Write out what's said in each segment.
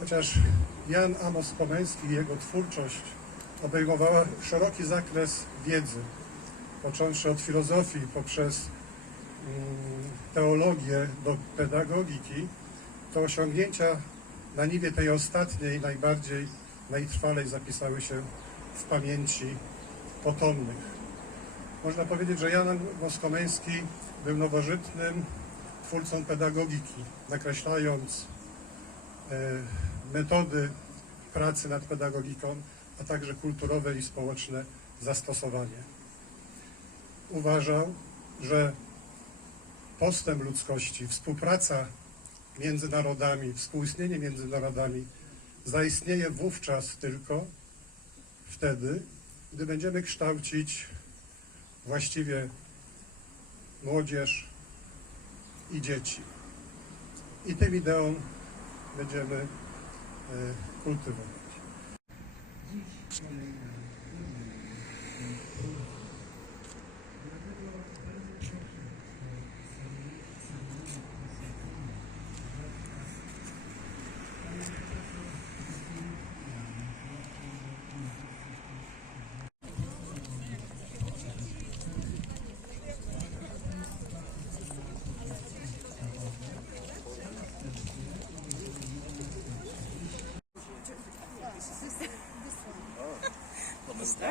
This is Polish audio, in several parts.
Chociaż Jan Amos Komeński i jego twórczość obejmowała szeroki zakres wiedzy, począwszy od filozofii poprzez mm, teologię do pedagogiki, to osiągnięcia na niwie tej ostatniej najbardziej, najtrwalej zapisały się w pamięci potomnych. Można powiedzieć, że Jan Moskomeński był nowożytnym twórcą pedagogiki, nakreślając metody pracy nad pedagogiką, a także kulturowe i społeczne zastosowanie. Uważał, że postęp ludzkości, współpraca między narodami, współistnienie między narodami zaistnieje wówczas tylko wtedy, gdy będziemy kształcić właściwie młodzież i dzieci. I tym ideą będziemy e, kultywować.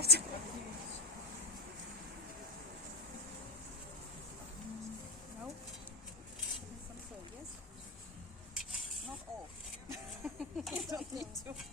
çıkart. Some soy. Not all. you don't need to.